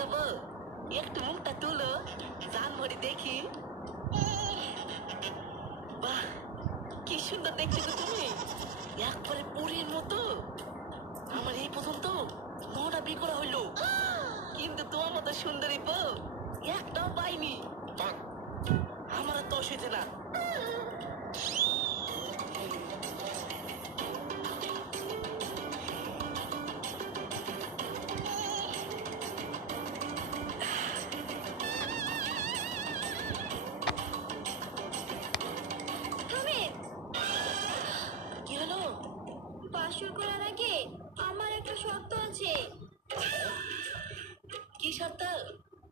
দেবো? একটু মুখটা তুলো, জানমরি দেখি। বাহ, কি সুন্দর দেখছো তো তুমি, একবারে পরীর মতো। আমার এই পর্যন্ত 9টা বিয়ে করা হইলো, কিন্তু তোমার মতো সুন্দরী বউ একটাও পাইনি। আমার আর দোষ হইছে না। থামেন। কি হলো? বাসর করার আগে আমার একটা শর্ত আছে। কি শর্ত?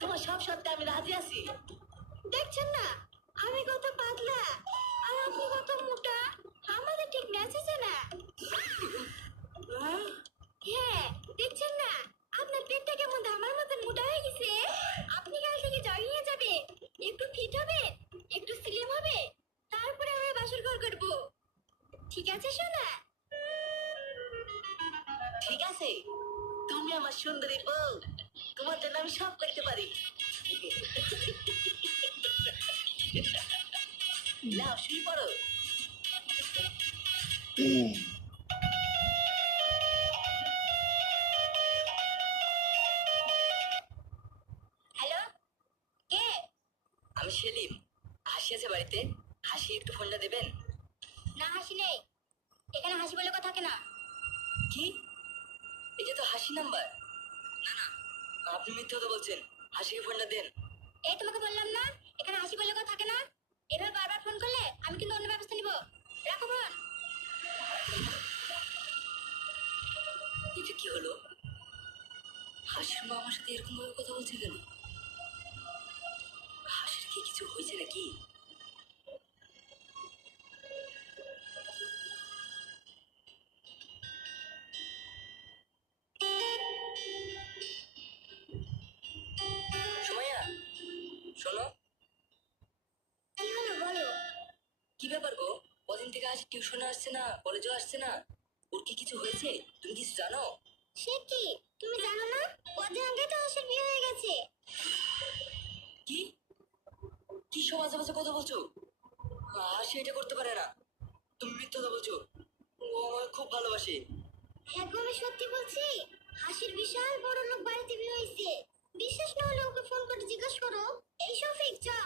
তোমার সব শর্তে আমি রাজি আছি। দেখছেন না আমি কত পাতলা আর আপনি কত মোটা, আমাদের ঠিক ম্যাচ আছে না? হ্যাঁ, দেখছেন না আপনার পেটটা কেমন ধামার মতন মোটা হয়ে গেছে। আপনি কাল থেকে জগিং এ যাবে, একটু ফিট হবে, একটু স্লিম হবে, তারপরে আমরা বাসর ঘর করবো। ঠিক আছে সোনা? ঠিক আছে, তুমি আমার সুন্দরী বউ, তোমার জন্য আমি সব করতে পারি। নাও শুয়ে পড়ো। হ্যালো, কে? আমি সেলিম। হাসি আছে বাড়িতে? হাসি একটু ফোনটা দেবেন? না, হাসি নেই এখানে, হাসি বলে কথা থাকে না। কি? এটা তো হাসি নাম্বার। না না, আপনি মিথ্যে কথা বলছেন। হাসিকে ফোনটা দেন। এই তোমাকে বললাম না এখানে হাসি বলে কথা থাকে না। এভাবে বারবার ফোন করলে আমি কিন্তু অন্য ব্যবস্থা নিব। রাখো ফোন। এটা কি হলো? হাসির মা আমার সাথে এরকম ভাবে কথা বলছে কেন? হাসির কি কিছু হয়েছে নাকি? সুমাইয়া, শোনো। কি হলো বলো? কি ব্যাপার গো? কদিন থেকে হাসি টিউশনে আসছে না, কলেজেও আসছে না। ওর কি কিছু হয়েছে? তুমি কিছু জানো? সে কি, তুমি জানো না? কদিন আগে তো হাসির বিয়ে হয়ে গেছে। কি? কি সব আজে বাজে কথা বলছো? হাসি এটা করতে পারে না। তুমি মিথ্যা কথা বলছো। ও আমাকে খুব ভালোবাসে। হ্যাঁ গো, আমি সত্যি বলছি। হাসির বিশাল বড় লোক বাড়িতে বিয়ে হয়েছে। বিশ্বাস না হলে ওকে ফোন করে জিজ্ঞেস করো। এই শফিক, চা।